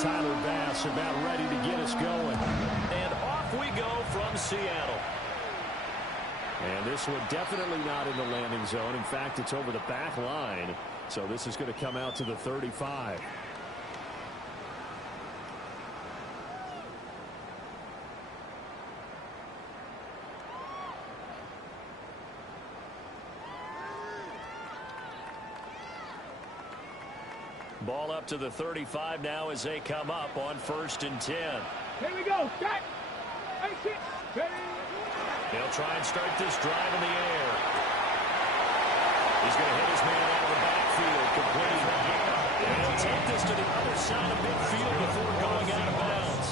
Tyler Bass about ready to get us going. And off we go from Seattle. And this one definitely not in the landing zone. In fact, it's over the back line. So this is going to come out to the 35. Ball up to the 35 now as they come up on 1st and 10. Here we go. Start. They'll try and start this drive in the air. He's going to hit his man out of the backfield. Complete. And he'll take this to the other side of midfield before going out of bounds.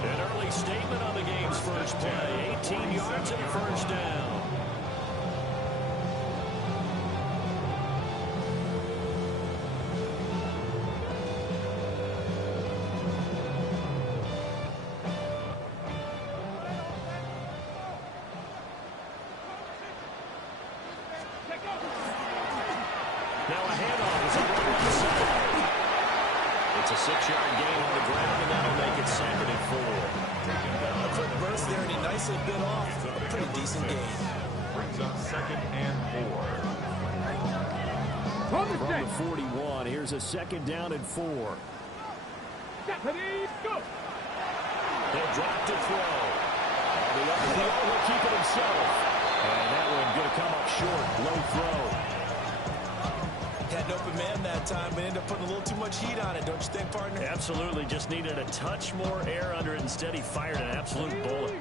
An early statement on the game's first play. 18 yards and a first down. Now a handoff is on the right side. It's a 6-yard gain on the ground, and that'll make it 2nd and 4. A quick burst there, and he nicely bit off a pretty decent gain. Brings up 2nd and 4. From the 41, here's a 2nd down and 4. They'll drop to throw. The RPO will keep it himself. And that one going to come up short. Low throw. Had an open man that time, but ended up putting a little too much heat on it, don't you think, partner? Absolutely. Just needed a touch more air under it. Instead, he fired an absolute bullet.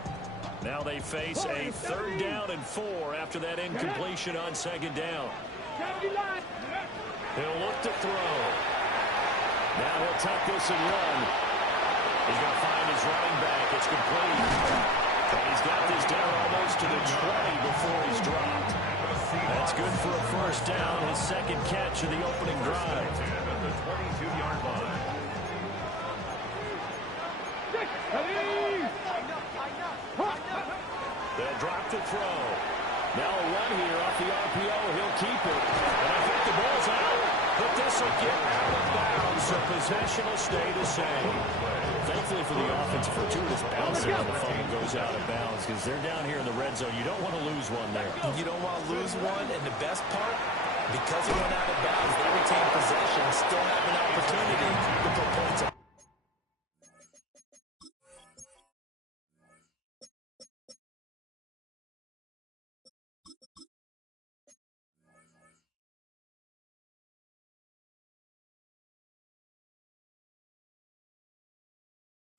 Now they face a 3rd down and 4 after that incompletion on 2nd down. He'll look to throw. Now he'll tuck this and run. He's going to find his running back. It's complete. And he's got this down almost to the 20 before he's dropped. That's good for a first down, his 2nd catch of the opening drive. At the 22-yard line. They'll drop to throw. Now a run here off the RPO. He'll keep it. And I think the ball's out. But this will get out of bounds, so possession will stay the same. Thankfully for the offense, fortuitous bounce there when the fumble goes out of bounds because they're down here in the red zone. You don't want to lose one there. You don't want to lose one, and the best part, because it went out of bounds, they retain possession, still have an opportunity to put points up.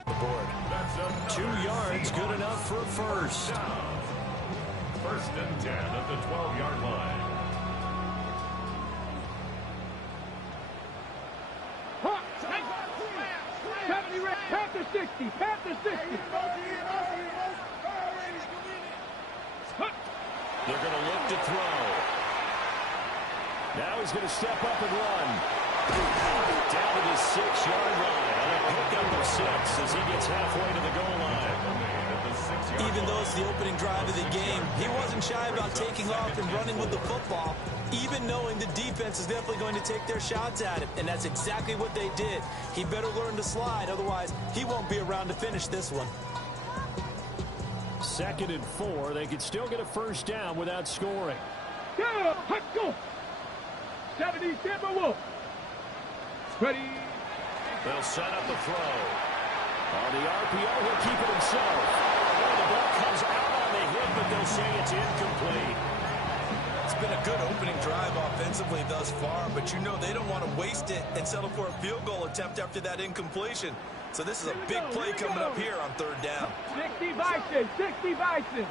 The board. 2 yards, good enough for a first. 1st and 10 at the 12-yard line. Panther 60. Panther 60. They're going to look to throw. Now he's going to step up and run. Down to the 6-yard line. And a pickup of 6 as he gets halfway to the goal line. Even though it's the opening drive of the game, he wasn't shy about taking off and running with the football, even knowing the defense is definitely going to take their shots at him, and that's exactly what they did. He better learn to slide, otherwise he won't be around to finish this one. 2nd and 4. They could still get a first down without scoring. Go! 70 Timberwolf. Ready. They'll set up a throw. On the RPO, he'll keep it himself. Well, the ball comes out on the hit, but they'll say it's incomplete. It's been a good opening drive offensively thus far, but you know they don't want to waste it and settle for a field goal attempt after that incompletion. So this is a big play coming up here on 3rd down. 60 Bison. 60 Bison.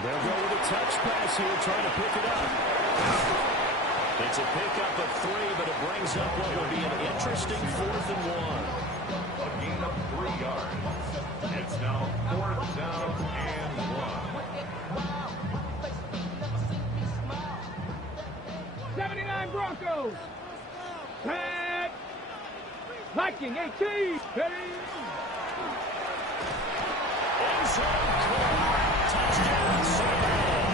They'll go with a touch pass here, trying to pick it up. It's a pickup of 3, but it brings up what will be an interesting 4th and 1. A gain of 3 yards. It's now 4th down and 1. 79 Broncos. Pat. Viking 18. Ready. End zone caught. Touchdown, Seattle.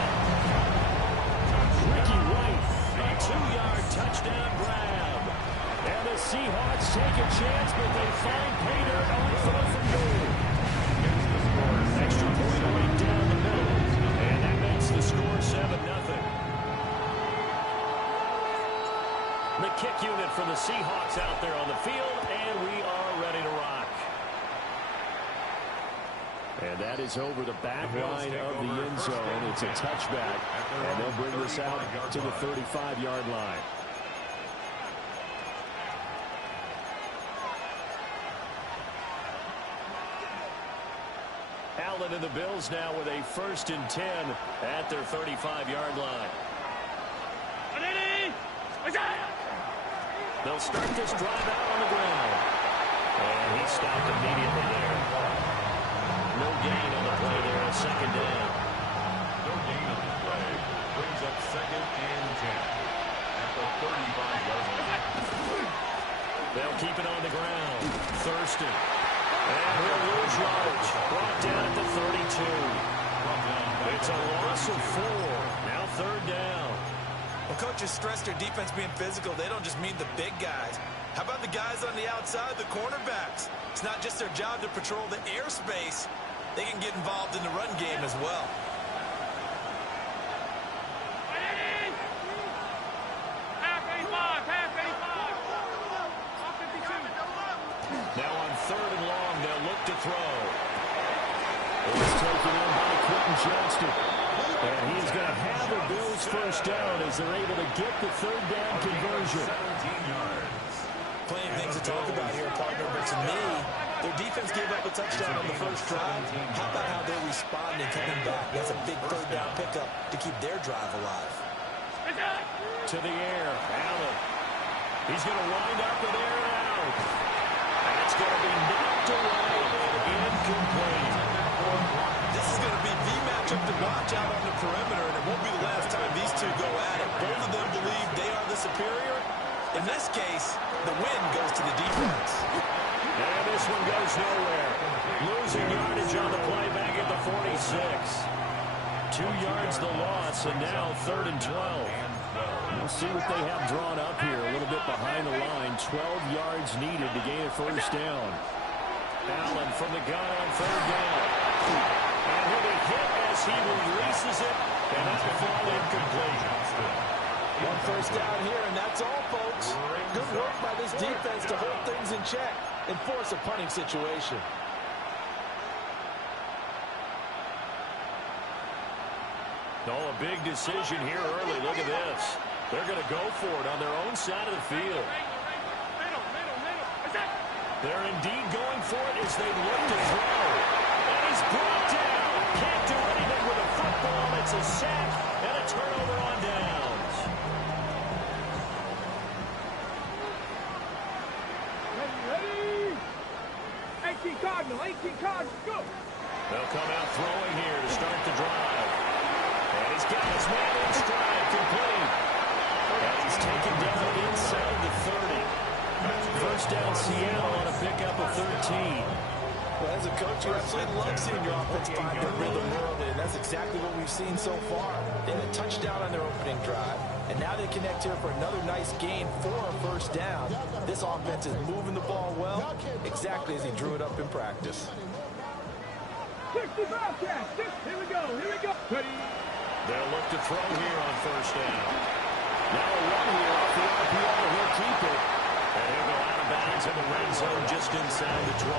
Ricky White, a 2-yard touchdown grab. And a Seahawks take a chance, but they find pay dirt on 4th and goal. Extra point right down the middle. And that makes the score 7-0. The kick unit for the Seahawks out there on the field, and we are ready to rock. And that is over the back line of the end zone. It's a touchback, and they'll bring this out to the 35-yard line. Allen and the Bills now with a 1st and 10 at their 35-yard line. They'll start this drive out on the ground. And he stopped immediately there. No gain on the play there, a 2nd down. No gain on the play. Brings up 2nd and 10 at the 35-yard line. They'll keep it on the ground. Thurston. And he'll lose yardage. Brought down at the 32. It's a loss of 4. Now 3rd down. Well, coaches stress their defense being physical. They don't just mean the big guys. How about the guys on the outside, the cornerbacks? It's not just their job to patrol the airspace. They can get involved in the run game as well. Now on 3rd and long, they'll look to throw. It's taken in by Quentin Johnston. And he's going to have the Bills 1st down as they're able to get the 3rd down conversion. 17 yards. Plenty of things to talk about here, partner, but to me, their defense gave up a touchdown on the first drive. How about how they're responding, coming back? That's a big 3rd down pickup to keep their drive alive. To the air, Allen. He's going to wind up with air and out. That's going to be knocked away and incomplete. This is going to be the matchup to watch out on the perimeter, and it won't be the last time these two go at it. Both of them believe they are the superior. In this case, the win goes to the defense. And this one goes nowhere. Losing yardage on the play back at the 46. 2 yards the loss, and now 3rd and 12. We'll see what they have drawn up here. A little bit behind the line. 12 yards needed to gain a 1st down. Allen from the gun on 3rd down. And he'll be hit as he releases it, and that'll fall incomplete. 1 first down here, and that's all, folks. Good work by this defense to hold things in check and force a punting situation. Oh, a big decision here early. Look at this. They're going to go for it on their own side of the field. They're indeed going for it as they look to throw. And he's brought down. Can't do anything with a football. It's a sack and a turnover on downs. Ready? 18 Cardinal, 18 Cardinal, go! They'll come out throwing here to start the drive. And he's got his man in stride, complete. And he's taken down inside the 30. 1st down Seattle on a pickup of 13. Well, as a coach, you absolutely love seeing your offense find their rhythm early, and that's exactly what we've seen so far. They had a touchdown on their opening drive, and now they connect here for another nice gain for a 1st down. This offense is moving the ball well, exactly as he drew it up in practice. 60 Bobcats, here we go, ready? They'll look to throw here on 1st down. Now a run here off the RPO. He'll keep it. And he'll go out of bounds in the red zone just inside the 20.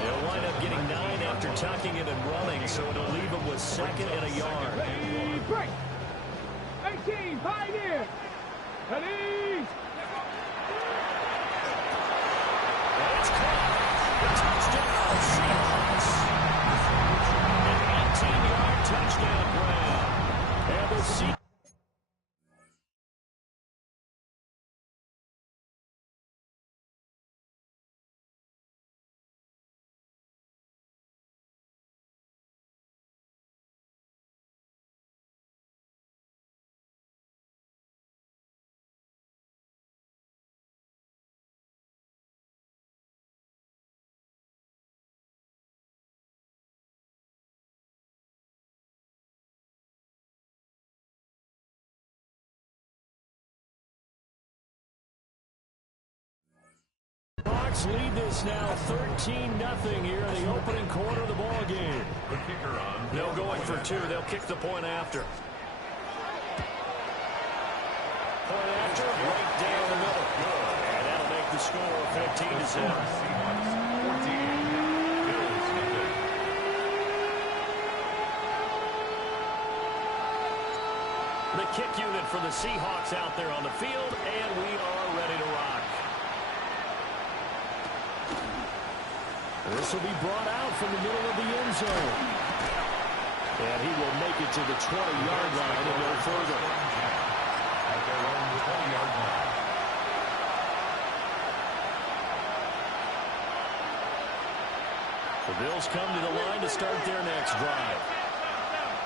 They'll wind up getting 9 after tucking it and running, so it'll leave him with 2nd and a yard. Ready, break! 18, Pioneer! Ready! And it's caught. Touchdown, Seahawks! An 18-yard touchdown grab. And the Seahawks Seahawks lead this now 13-0 here in the opening quarter of the ball game. The kicker on. They'll go in for two. They'll kick the point after. Point after, right down the middle. And that'll make the score 14-0. The kick unit for the Seahawks out there on the field, and we are ready to rock. This will be brought out from the middle of the end zone. And he will make it to the 20-yard line and no further. At their own 20-yard line. The Bills come to the line to start their next drive.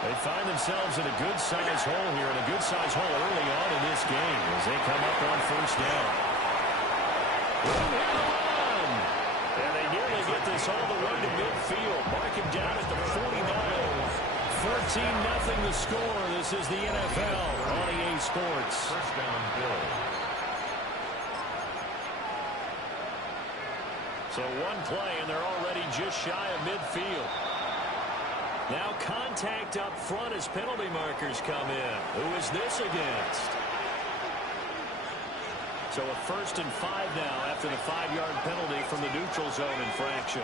They find themselves in a good-sized hole here, and a good-sized hole early on in this game as they come up on first down. And they nearly get this all the way to midfield. Mark him down at the 49. 14-0 the score. This is the NFL on EA Sports. First down, Bills. So one play, and they're already just shy of midfield. Now contact up front as penalty markers come in. Who is this against? So a 1st and 5 now after the 5-yard penalty from the neutral zone infraction.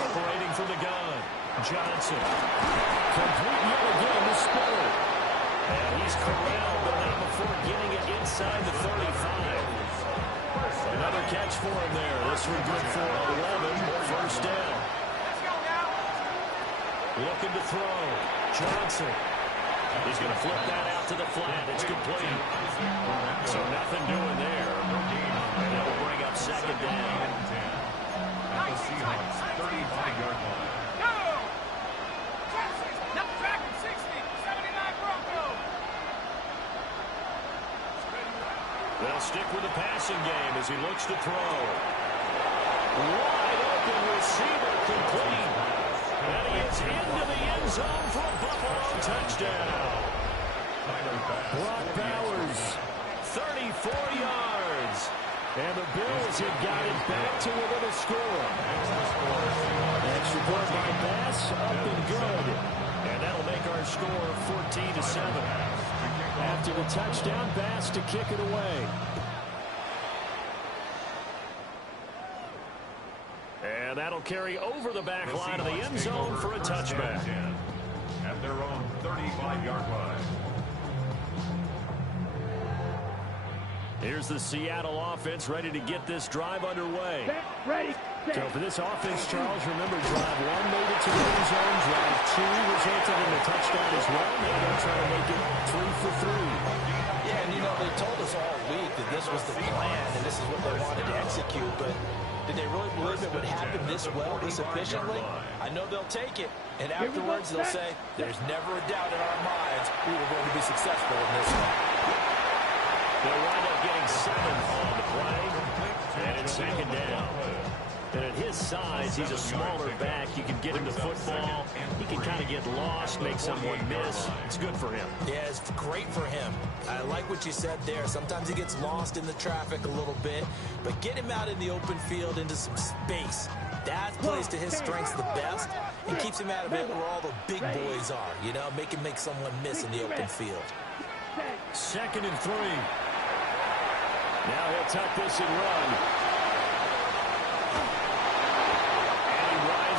Operating from the gun, Johnson. Complete yet again to Spiller. And he's corralled, but not before getting it inside the 35. Another catch for him there. This one good for 11. First down. Looking to throw. Johnson. He's going to flip that out to the flat. It's complete. So nothing doing there. And that will bring up second down. At the Seahawks 35-yard line. They'll stick with the passing game as he looks to throw. Wide open receiver complete. And he is into the end zone for a Buffalo touchdown. Brock Bowers, 34 yards. And the Bills have got it back to within a score. Extra point by Bass, up and good. And that'll make our score 14-7. After the touchdown, Bass to kick it away. And that'll carry over the back line of the end zone for a touchback. At their own 35-yard line. Here's the Seattle offense ready to get this drive underway. Ready. So for this offense, Charles, remember drive 1 made it to the end zone. Drive 2 resulted in a touchdown as well. They're going to try to make it 3 for 3. Yeah, and you know, they told us all week that this was the plan and this is what they wanted to execute, but did they really believe it would happen this well, this efficiently? I know they'll take it, and afterwards they'll say, there's never a doubt in our minds we were going to be successful in this one. They'll wind up getting 7 on the play, and it's second down. And at his size, he's a smaller back. You can get him the football. He can kind of get lost, make someone miss. It's good for him. Yeah, it's great for him. I like what you said there. Sometimes he gets lost in the traffic a little bit, but get him out in the open field into some space. That plays to his strengths the best and keeps him out of it where all the big boys are, you know, make him make someone miss in the open field. 2nd and 3. Now he'll tuck this and run.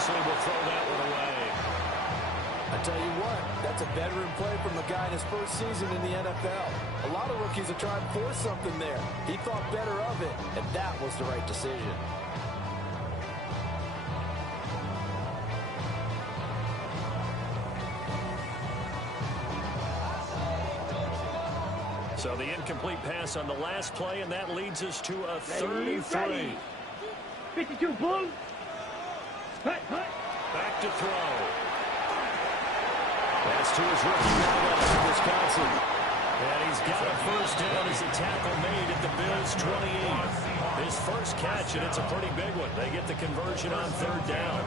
Will throw that one away. I tell you what, that's a veteran play from a guy in his first season in the NFL. A lot of rookies are trying to force something there. He thought better of it, and that was the right decision. So the incomplete pass on the last play, and that leads us to a 3rd and 3. 52 Bulls. Back to throw. That's to his rookie running from Wisconsin. And he's got a first down as a tackle made at the Bills' 28. His first catch, and it's a pretty big one. They get the conversion on third down.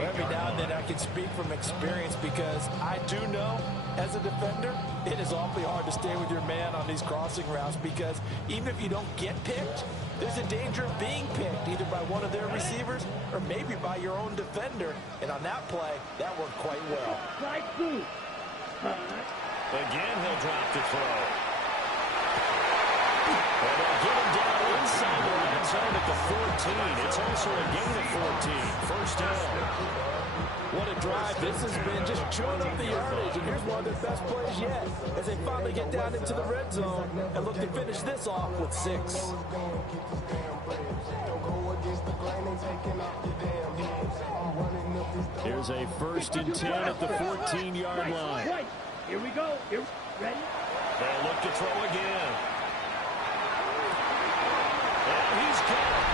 Every now and then I can speak from experience because I do know, as a defender, it is awfully hard to stay with your man on these crossing routes because even if you don't get picked, there's a danger of being picked either by one of their receivers or maybe by your own defender. And on that play, that worked quite well. Again, he'll drop the throw. And they'll get him down inside the red zone at the 14. It's also a gain of 14. First down. What a drive. This has been just chewing up the yardage. And here's one of their best plays yet as they finally get down into the red zone and look to finish this off with 6. Here's a 1st and 10 at the 14-yard line. Right. Here we go. Here, ready? They'll look to throw again. And he's got it.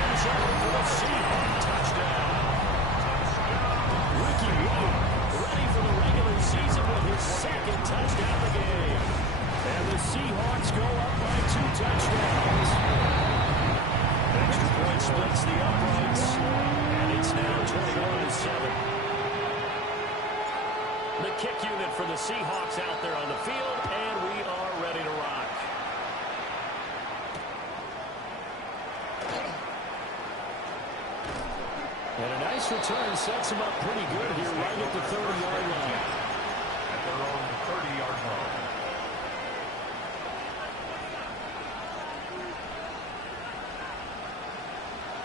End zone for the Seahawks touchdown. Ricky White ready for the regular season with his 2nd touchdown of the game. And the Seahawks go up by 2 touchdowns. Extra point splits the uprights. And it's now 21-7. The kick unit for the Seahawks out there on the field, and we are ready to rock. And a nice return sets him up pretty good here right at the 30-yard line. At their own 30-yard line.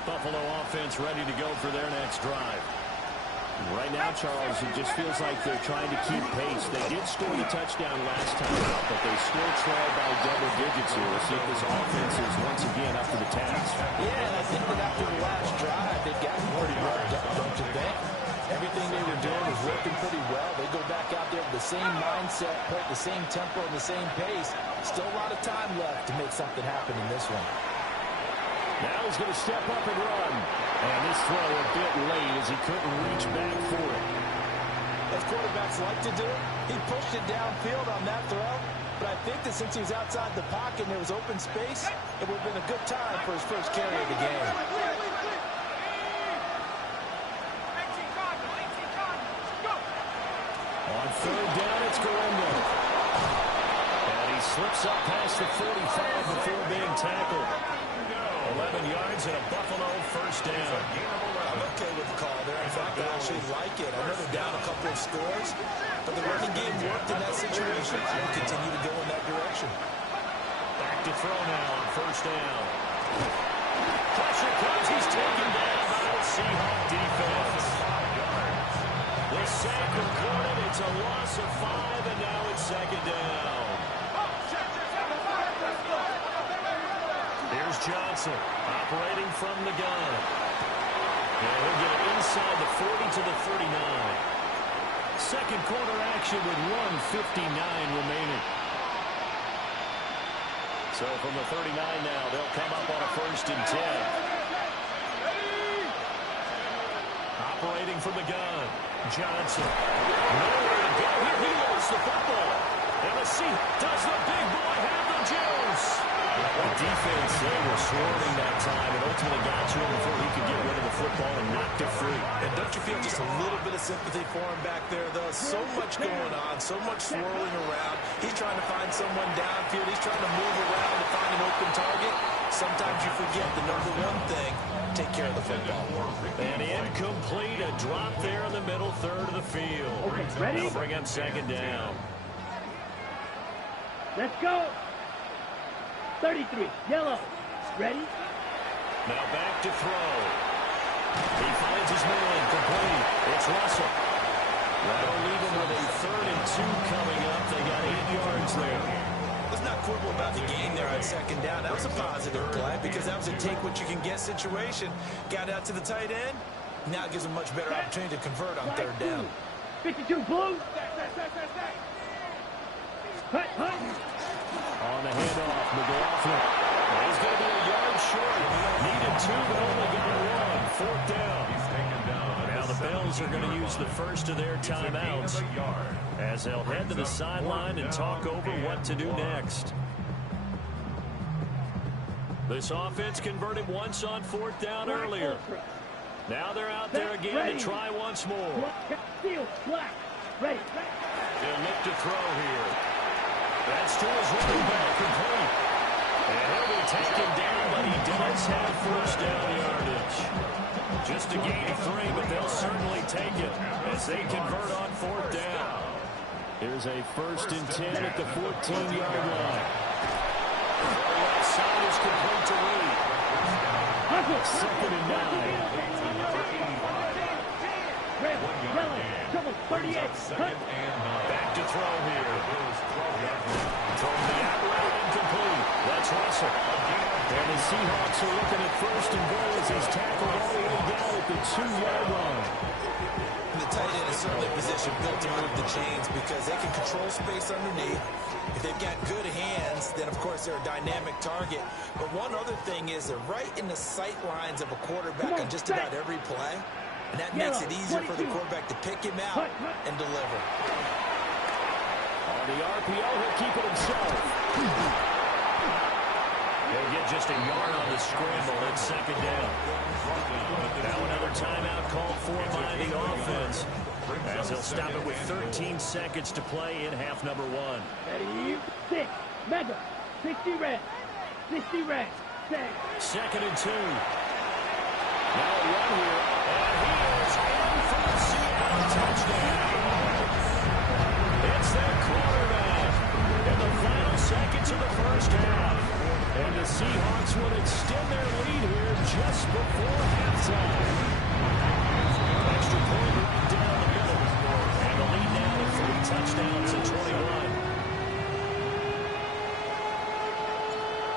Buffalo offense ready to go for their next drive. Right now, Charles, it just feels like they're trying to keep pace. They did score the touchdown last time out, but they still trail by double digits here. We'll see if this offense is once again up to the task. Yeah, and I think that after the last drive, they've gotten pretty revved up, don't you think? Everything they were doing was working pretty well. They go back out there with the same mindset, play at the same tempo and the same pace. Still a lot of time left to make something happen in this one. Now he's going to step up and run. And this throw a bit late as he couldn't reach back for it. As quarterbacks like to do, he pushed it downfield on that throw. But I think that since he was outside the pocket and there was open space, it would have been a good time for his first carry of the game. On third down, it's Gorendo. And he slips up past the 45 before being tackled. 11 yards and a Buffalo first down. I'm okay with the call there. In fact, I actually like it. I know they're down a couple of scores, but the running game worked in that situation. I will continue to go in that direction. Back to throw now on first down. Pressure comes. He's taken down by the Seahawk defense. The sack recorded. It's a loss of 5, and now it's 2nd down. Here's Johnson operating from the gun. And he'll get it inside the 40 to the 39. Second quarter action with 1:59 remaining. So from the 39 now, they'll come up on a 1st and 10. Operating from the gun. Johnson. Nowhere to go here. He lost the football. And the Seahawks does the big boy have the juice. The defense, they were swarming that time and ultimately got to him before he could get rid of the football and knocked it free. And don't you feel just a little bit of sympathy for him back there, though? So much going on, so much swirling around. He's trying to find someone downfield. He's trying to move around to find an open target. Sometimes you forget the number one thing, take care of the football. And incomplete, a drop there in the middle third of the field. Okay, ready? That'll bring up 2nd down. Let's go. 33, yellow. Ready? Now back to throw. He finds his man, complete. It's Russell. That'll leave him with a 3rd and 2 coming up. They got 8 yards there. Let's not quibble about the game there on 2nd down. That was a positive play because that was a take-what-you-can-get situation. Got out to the tight end. Now it gives him a much better opportunity to convert on 3rd down. 52, blue. Hut, hut. On the handoff, McLaughlin. He's going to be a yard short. Needed 2, but only got 1. 4th down. He's taken down. Now the Bills are going to use the first of their timeouts as they'll head to the sideline and talk over what to do next. This offense converted once on 4th down earlier. Now they're out there again to try once more. Steal, black, ready. They'll look to throw here. That's to his running back, complete. And he'll be taken down, but he does have 1st down yardage. Just a gain of 3, but they'll certainly take it as they convert on 4th down. Here's a 1st and 10 at the 14-yard line. The left side is complete to Reed. 2nd and 9. Red, yellow, double, 38. Back to throw here. From the outright incomplete. That's Russell. And the Seahawks are looking at 1st and goal as he's tackled all the way down at the 2-yard line. The tight end is certainly a position built to move the chains because they can control space underneath. If they've got good hands, then of course they're a dynamic target. But one other thing is they're right in the sight lines of a quarterback on just about every play. And that makes it easier for the quarterback to pick him out and deliver. On the RPO, he'll keep it himself. They'll get just a yard on the scramble at 2nd down. Now another timeout called for by the offense, as they'll stop it with 13 seconds to play in half number 1. Ready, 6, mega, 60 red, 60 red, 2nd and 2. Now a run here, and he is in for the Seattle touchdown. It's their quarterback in the final seconds of the 1st half. And the Seahawks will extend their lead here just before halftime. Extra point right down the middle. And the lead now to 3 touchdowns at 21.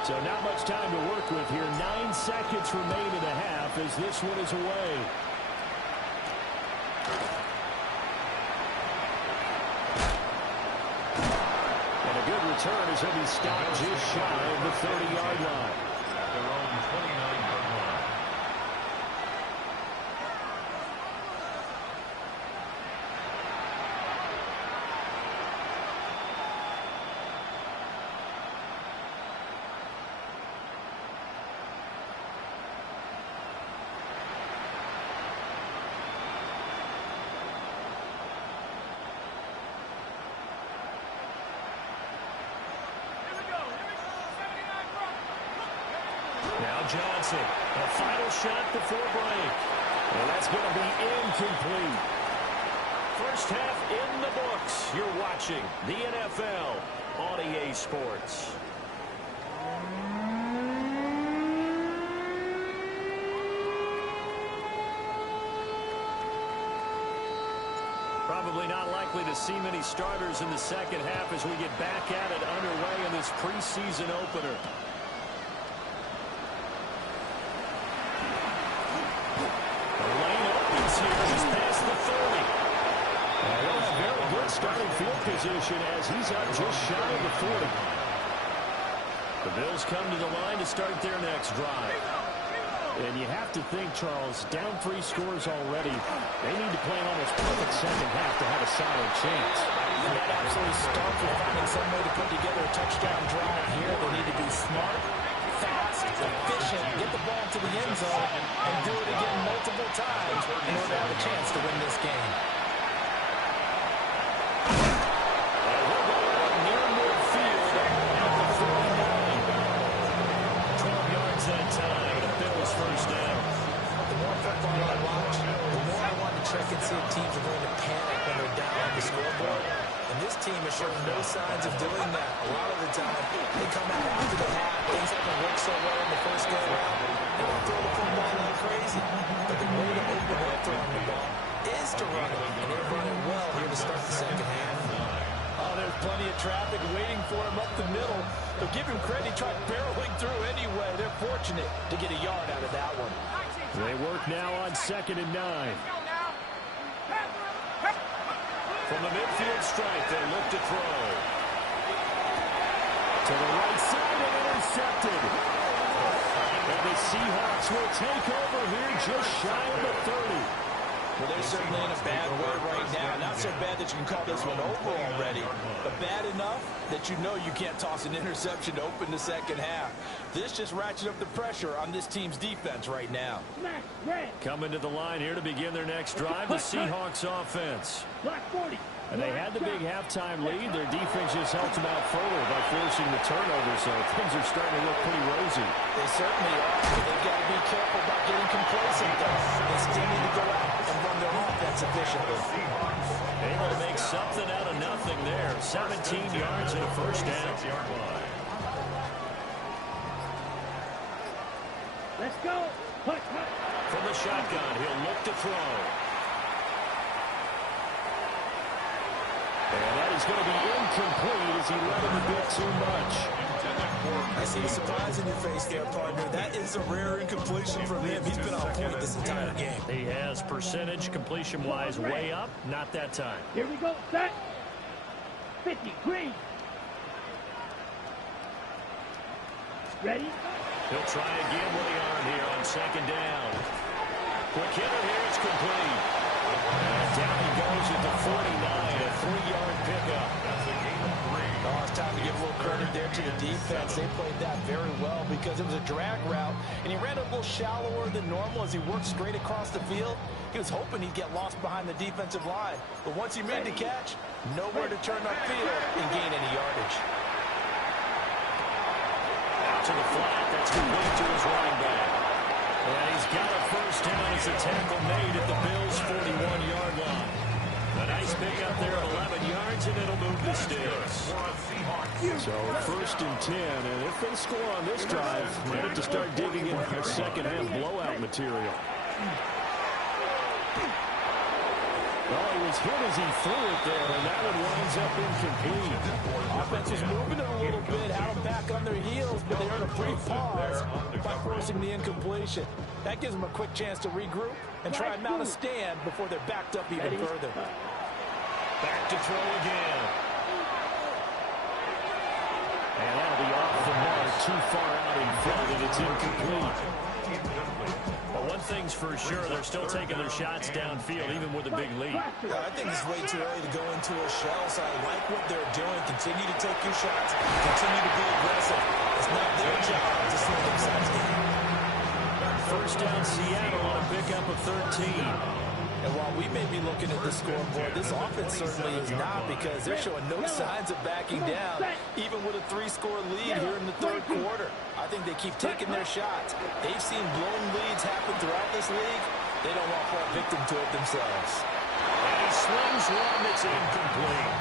So not much time to work with here. 9 seconds remain in the half as this one is away. Good return as he'll be stopped just shy of the 30-yard line. Their own 29-yard line. Now Johnson, a final shot before break. And that's going to be incomplete. First half in the books. You're watching the NFL on EA Sports. Probably not likely to see many starters in the second half as we get back at it underway in this preseason opener. Starting field position as he's up just shy of the 40. The Bills come to the line to start their next drive. And you have to think, Charles, down 3 scores already. They need to play an almost perfect second half to have a solid chance. And that absolutely starts with finding some way to put together a touchdown drive here. They need to be smart, fast, efficient, get the ball to the end zone, and do it again multiple times in order to have a chance to win this game. Check and see if teams are going to panic when they're down on the scoreboard. And this team has shown no signs of doing that. A lot of the time, they come out after the half. Things haven't worked so well in the first go around. They don't throw the football like crazy. But the way to open up throwing the ball is to run it. And they're running well here to start the second half. Oh, there's plenty of traffic waiting for him up the middle. But give him credit, he tried barreling through anyway. They're fortunate to get a yard out of that one. They work now on 2nd and 9. From the midfield stripe, they look to throw. To the right side and intercepted. And the Seahawks will take over here just shy of the 30. Well, they're certainly in a bad way right now. Not so bad that you can call this one over already, but bad enough that you know you can't toss an interception to open the second half. This just ratchets up the pressure on this team's defense right now. Coming to the line here to begin their next drive, the Seahawks offense. Block 40. And they had the big halftime lead. Their defense just helped them out further by forcing the turnover, so things are starting to look pretty rosy. They certainly are, but they've got to be careful about getting complacent, though. They still need to go out and run their offense efficiently. Able to make something out of nothing there. 17 yards and a first down. Let's go. Putt. From the shotgun, he'll look to throw. And that is going to be incomplete as he let him a bit too much. I see a surprise in your face there, partner. That is a rare incompletion from him. He's been on point this entire game. He has percentage completion-wise way up. Not that time. Here we go. Set. 50. Green. Ready? He'll try again with the arm here on second down. Quick hitter here. It's complete. And down he goes at the 49. A 3-yard pickup. That's a gain of 3. Oh, it's time to give a little credit there to the defense. They played that very well because it was a drag route, and he ran a little shallower than normal as he worked straight across the field. He was hoping he'd get lost behind the defensive line, but once he made the catch, nowhere to turn upfield and gain any yardage. Out to the flat. That's complete to his running back. And he's got a first down as a tackle made at the Bills' 41-yard line. A nice pickup there of 11 yards, and it'll move the sticks. So first and 10, and if they score on this drive, they have to start digging in their second-half blowout material. Well, he was hit as he threw it there, and that one winds up incomplete. Offense was moving it a little bit, had them back on their heels, but they earned a brief pause by forcing the incompletion. That gives them a quick chance to regroup and try and mount a stand before they're backed up even further. Back to throw again. And that'll be off the mark, too far out in front, and it's incomplete. Well, one thing's for sure, they're still taking their shots downfield, even with a big lead. I think it's way too early to go into a shell, so I like what they're doing. Continue to take your shots. Continue to be aggressive. It's not their job to slow themselves down. First down, Seattle on a pickup of 13. And while we may be looking at the scoreboard, this offense certainly is not, because they're showing no signs of backing down, even with a 3-score lead here in the third quarter. I think they keep taking their shots. They've seen blown leads happen throughout this league. They don't want to fall victim to it themselves. And he slings one that's incomplete.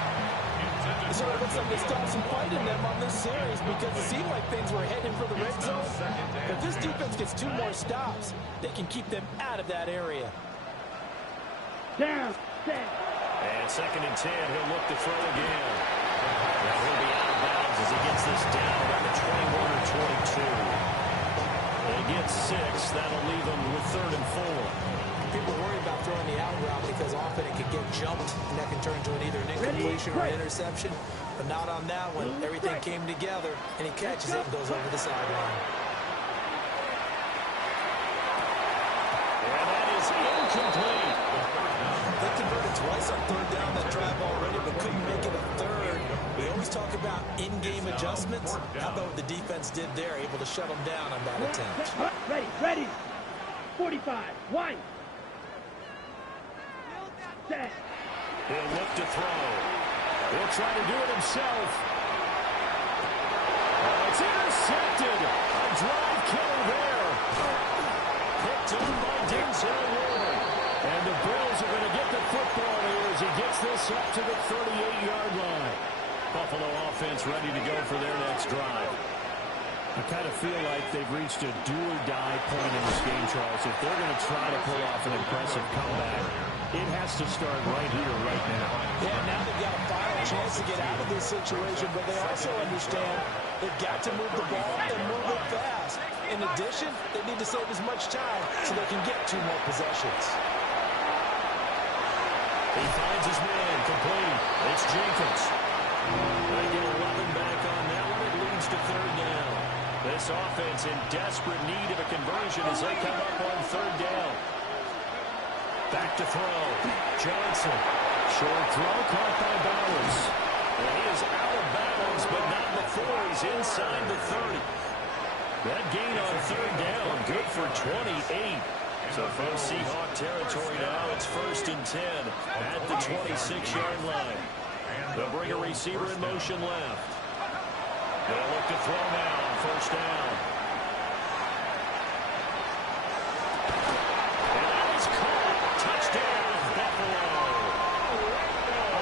So it looks like they stopped some fight in them on this series, because it seemed like things were heading for the red zone. If this defense gets 2 more stops, they can keep them out of that area. Down. Set. And second and 10, he'll look to throw again. And he'll be out of bounds as he gets this down at the 21 or 22. They get 6. That'll leave them with third and 4. People worry about throwing the out route because often it can get jumped, and that can turn to either an incompletion or an interception. But not on that one. Everything came together, and he catches it and goes over the sideline. And that is incomplete. They converted twice on third down that drive already, but couldn't make it a third. We always talk about in-game adjustments. How about what the defense did there, able to shut them down on that attempt? Ready. 45. One. Set. He'll look to throw. He'll try to do it himself. Oh, it's intercepted. A drive killer there. Picked up by Denzel Ward. And the Bills are going to get the football here as he gets this up to the 38-yard line. Buffalo offense ready to go for their next drive. I kind of feel like they've reached a do-or-die point in this game, Charles. If they're going to try to pull off an impressive comeback, it has to start right here, right now. Yeah, now they've got a final chance to get out of this situation, but they also understand they've got to move the ball and move it fast. In addition, they need to save as much time so they can get 2 more possessions. He finds his man, complete. It's Jenkins. They get 11 back on that one. It leads to third down. This offense in desperate need of a conversion as they come up on third down. Back to throw. Johnson. Short throw caught by Bowers. And he is out of bounds, but not before he's inside the 30. That gain on third down, good for 28. So from Seahawk territory now, it's 1st and 10 at the 26-yard line. They'll bring a receiver in motion left. They'll look to throw now on 1st down. And that is caught. Touchdown, Buffalo.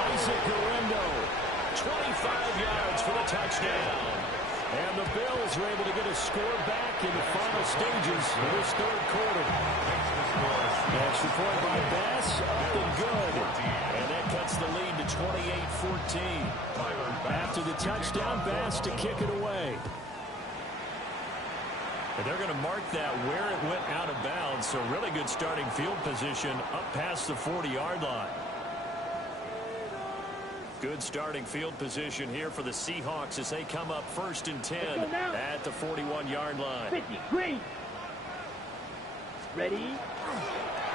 Isaac Guerrero, 25 yards for the touchdown. And the Bills are able to get a score back in the final stages of this third quarter. Extra point by Bass, up and good. And that cuts the lead to 28-14. After the touchdown, Bass to kick it away. And they're going to mark that where it went out of bounds. So really good starting field position up past the 40-yard line. Good starting field position here for the Seahawks as they come up 1st and 10 at the 41-yard line. 50, green. Ready?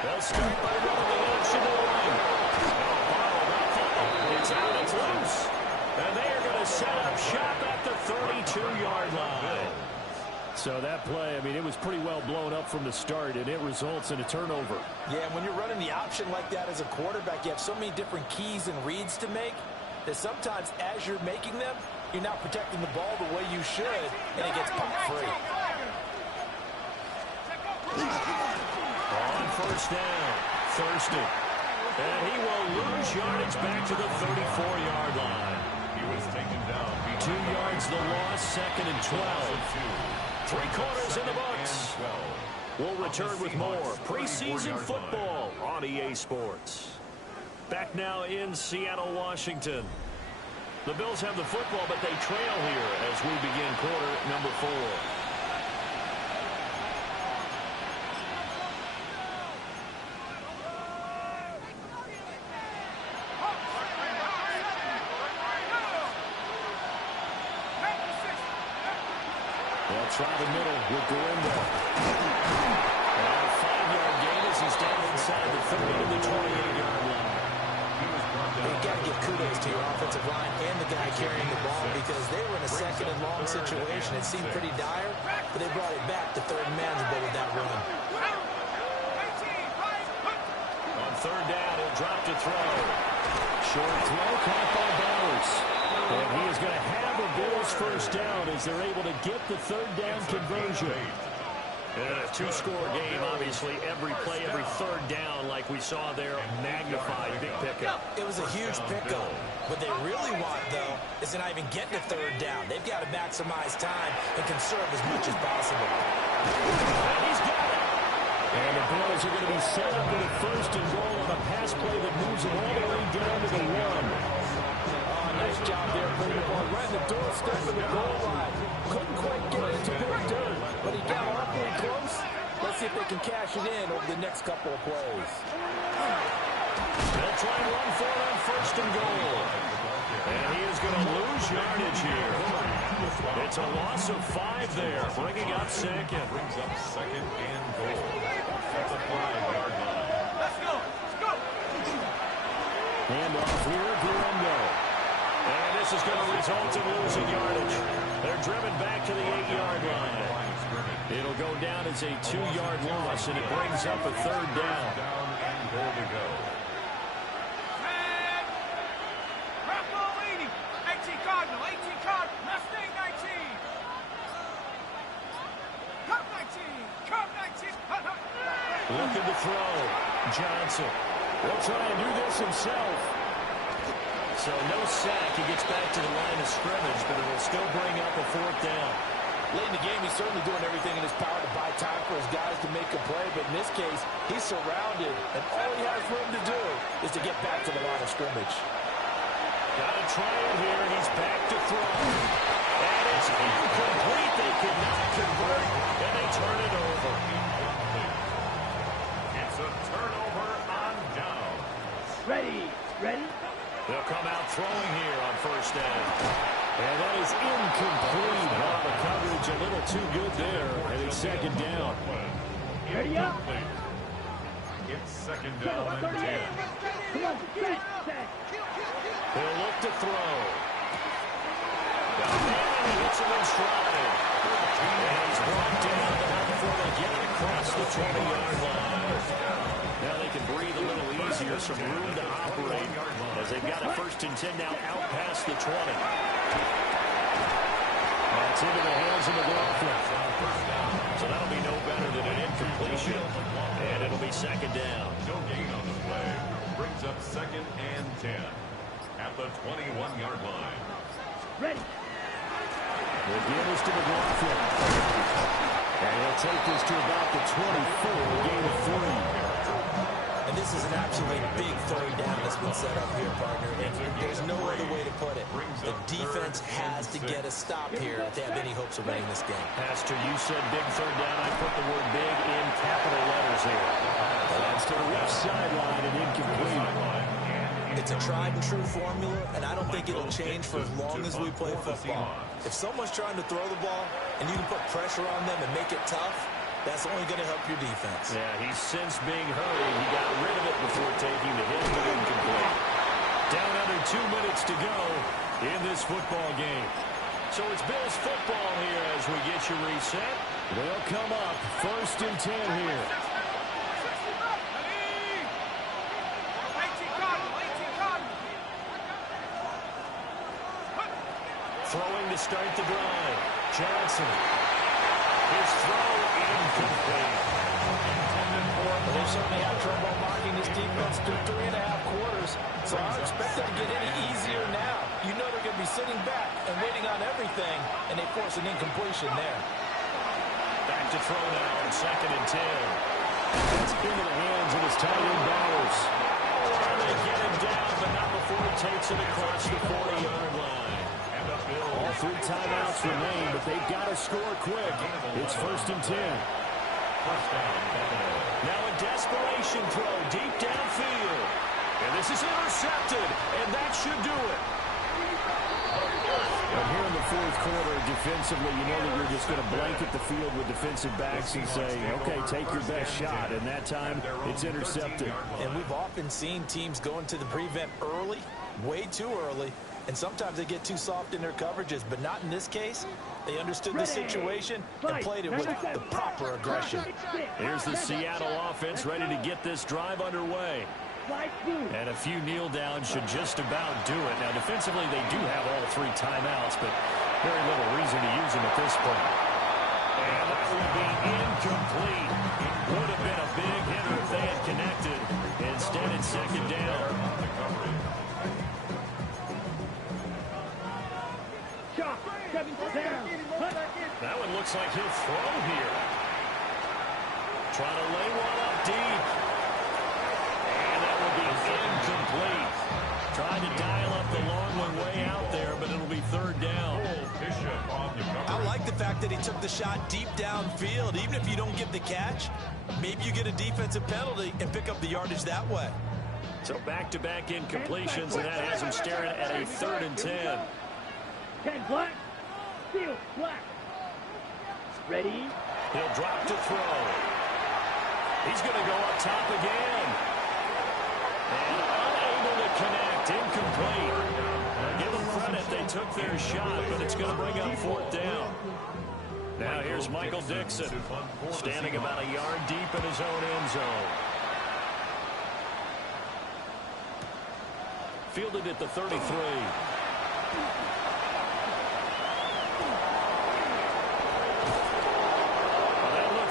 They'll start by running the option line. It's out, it's loose. And they are going to set up shop at the 32-yard line. So that play, I mean, it was pretty well blown up from the start, and it results in a turnover. Yeah, and when you're running the option like that as a quarterback, you have so many different keys and reads to make that sometimes as you're making them, you're not protecting the ball the way you should, and it gets popped free. On 1st down, Thurston. And he will lose yardage back to the 34-yard line. He was taken down. 2 yards the loss, 2nd and 12. 3 quarters in the books. We'll return with more preseason football on EA Sports. Back now in Seattle, Washington. The Bills have the football, but they trail here as we begin quarter number 4. They'll try the middle with Guerrero. And a 5-yard gain as he's down inside the 30 to the 28-yard line. You've got to give kudos to your offensive line and the guy carrying the ball because they were in a 2nd and long situation. It seemed pretty dire, but they brought it back to 3rd and manageable with that run. On 3rd down, he'll drop to throw. Short throw caught by Bowers. And he is going to have a Bills 1st down as they're able to get the 3rd down conversion. And a 2-score game, obviously, every play, every 3rd down, like we saw there, magnified, big pickup. It was a huge pickup. What they really want, though, is to not even get to 3rd down. They've got to maximize time and conserve as much as possible. And he's got it. And the Bills are going to be set up with a 1st and goal on a pass play that moves them all the way down to the 1. Nice job there, putting the ball right in the doorstep of the goal line. Couldn't quite get it to pick dirt, but he got awfully close. Let's see if they can cash it in over the next couple of plays. They'll try and run for it on 1st and goal. And he is going to lose yardage here. It's a loss of 5 there, bringing up 2nd. Brings up 2nd and goal at the 5-yard line. Let's go. Let's go. Hand off here, Guerrero. And this is going to result in losing yardage. They're driven back to the 8-yard line. It'll go down as a 2-yard loss, and it brings up a 3rd down. Down and goal to go. Looking to throw. Johnson will try and do this himself. So no sack. He gets back to the line of scrimmage, but it will still bring up a 4th down. Late in the game, he's certainly doing everything in his power to buy time for his guys to make a play, but in this case, he's surrounded, and all he has room to do is to get back to the line of scrimmage. Got to try it here. He's back to throw. And it's incomplete. They could not convert, and they turn it over. It's a turnover on down. Ready. Ready? They'll come out throwing here on 1st down. And that is incomplete. Wow, the coverage a little too good there. And it's 2nd down. Ready up. It's second down and 10. Come on, set. He'll look to throw. And he hits him in stride. And he's brought down before they get it across the 20-yard line. Now they can breathe a little easier, some room to operate as they've got a 1st and 10 now out past the 20. That's into the hands of McLaughlin. So that'll be no better than an incompletion. And it'll be second down. No gain on the play. Brings up second and 10 at the 21-yard line. Ready. The give is to McLaughlin. And he'll take this to about the 24, gain of 3. And this is an absolutely big third down that's been set up here, partner. There's no other way to put it. The defense has to get a stop here if they have any hopes of winning this game. Pastor, you said big third down. I put the word big in capital letters here. That's to the left sideline and incomplete. It's a tried and true formula, and I don't think it'll change for as long as we play football. If someone's trying to throw the ball and you can put pressure on them and make it tough, that's only going to help your defense. Yeah, he's since being hurried. He got rid of it before taking the hit, but incomplete. Down under 2 minutes to go in this football game. So it's Bills football here as we get you reset. They'll come up 1st and 10 here. Throwing to start the drive. Johnson. His throw incomplete. Well, they've certainly had trouble marking this defense through 3.5 quarters, so I don't expect it to get any easier now. You know they're going to be sitting back and waiting on everything, and they force an incompletion there. Back to throw now on 2nd and 10. That's into the hands of his tight end Bowers. And they get him down, but not before he takes it across the 40-yard line. All 3 timeouts remain, but they've got to score quick. It's 1st and 10. Now a desperation throw deep downfield. And this is intercepted, and that should do it. And here in the 4th quarter, defensively, you know that you're just going to blanket the field with defensive backs and say, okay, take your best shot. And that time, it's intercepted. And we've often seen teams go into the prevent early, way too early, and sometimes they get too soft in their coverages, but not in this case. They understood the situation and played it with the proper aggression. Here's the Seattle offense ready to get this drive underway. And a few kneel downs should just about do it. Now, defensively, they do have all 3 timeouts, but very little reason to use them at this point. And that would be incomplete. Would have been a big hitter if they had connected. Instead, it's 2nd down. That one looks like he'll throw here. Trying to lay one up deep. And that will be incomplete. Trying to dial up the long one way out there, but it'll be 3rd down. I like the fact that he took the shot deep downfield. Even if you don't get the catch, maybe you get a defensive penalty and pick up the yardage that way. So back-to-back incompletions, and that has him staring at a 3rd and 10. 10 black. Steal black. Ready. He'll drop to throw. He's going to go up top again. And unable to connect. Incomplete. Give them credit. They took their shot, but it's going to bring up 4th down. Now here's Michael Dixon, standing about a yard deep in his own end zone. Fielded at the 33.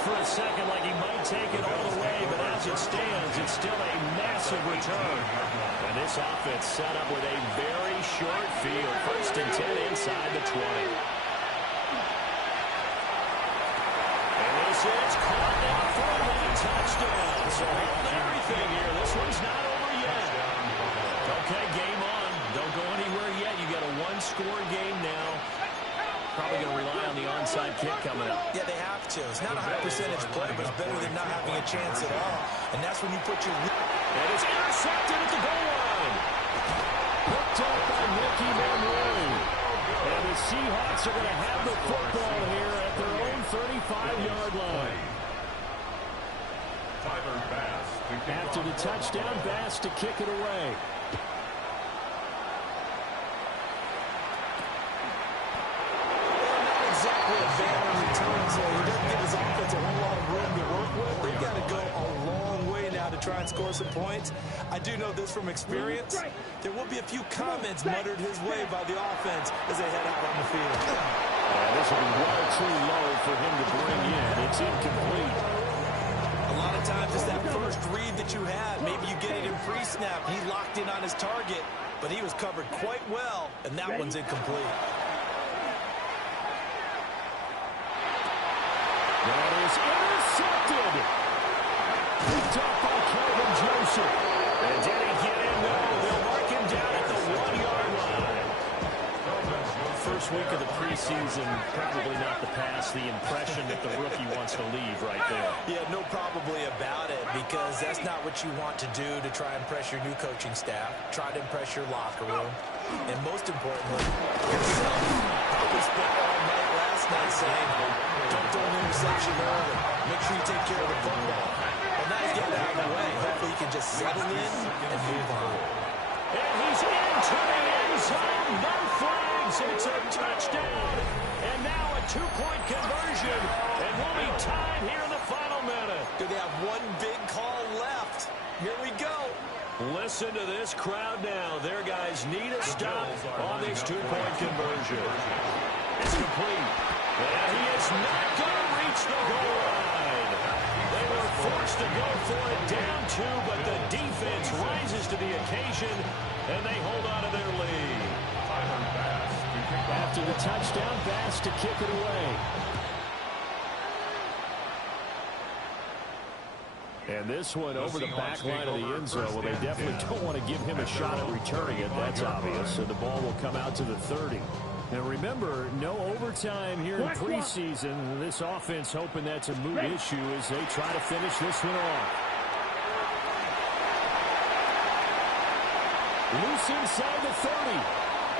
For a second like he might take it all the way, but as it stands, it's still a massive return. And this offense set up with a very short field. 1st and 10 inside the 20. And this is caught now for a late touchdown. So hold everything here. This one's not over yet. Okay, game on. Don't go anywhere yet. You got a 1-score game now. Probably going to rely on the onside kick coming up. Yeah, they have to. It's not a high percentage play, but it's better than not having a chance at all. And that's when you put your... And it's intercepted at the goal line. Hooked up by Ricky Monroe. And the Seahawks are going to have the football here at their own 35-yard line. Tyler Bass After the touchdown, Bass to kick it away. Not exactly a banner return, so he doesn't give his offense a whole lot of room to work with. They've got to go a long way now to try and score some points. I do know this from experience. There will be a few comments muttered his way by the offense as they head out on the field. This will be well too low for him to bring in. It's incomplete. A lot of times it's that first read that you had. Maybe you get it in pre-snap. He locked in on his target, but he was covered quite well, and that one's incomplete. That is intercepted. Picked up by Calvin Joseph. And did he get in? No, they'll mark him down at the 1-yard line. First week of the preseason, probably not the pass, the impression that the rookie wants to leave right there. Yeah, no probably about it, because that's not what you want to do to try and impress your new coaching staff, try to impress your locker room, and most importantly, yourself. Probably spent all night last night saying, don't throw an interception early. Make sure you take care of the football. Well, now he's getting out of the way. Hopefully he can just settle in and move on. And he's into the end zone. No flags. It's a touchdown. And now a two-point conversion. And we'll be tied here in the final minute. Do they have one big call left? Here we go. Listen to this crowd now. Their guys need a stop on this two-point conversion. It's complete. And he is not going to reach the goal line. They were forced to go for it down two, but the defense rises to the occasion, and they hold on to their lead. After the touchdown, Bass to kick it away. And this one over the back line of the end zone. Well, they definitely don't want to give him a shot at returning it. That's obvious. So the ball will come out to the 30. Now remember, no overtime here in preseason. This offense hoping that's a moot issue as they try to finish this one off. Loose inside the 30.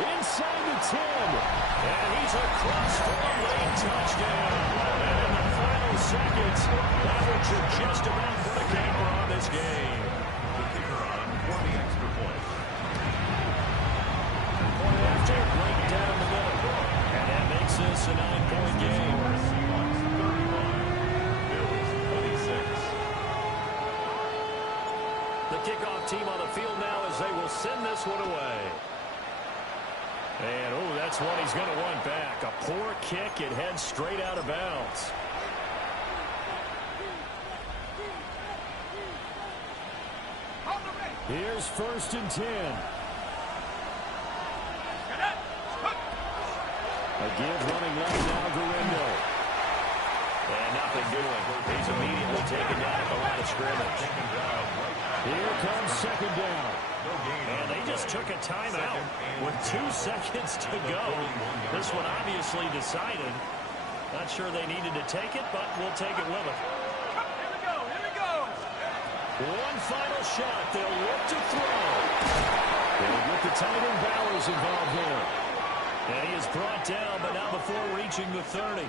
Inside the 10. And he's across for a late touchdown. And in the final seconds, that one should just about put a camper on this game. The kicker on 20 extra points. Point after, right down the middle. And that makes this a 9-point game. Seahawks 31. Bills 26. The kickoff team on the field now as they will send this one away. And, oh, that's one he's going to want back. A poor kick. It heads straight out of bounds. Here's 1st and 10. A give running left now, Garindo. And nothing doing. He's immediately taken down at the line of scrimmage. Here comes 2nd down. And they just took a timeout with 2 seconds to go. This one obviously decided. Not sure they needed to take it, but we'll take it with them. Here we go. One final shot. They'll look to throw. They'll get the tight end Bowers involved there. And he is brought down, but not before reaching the 30.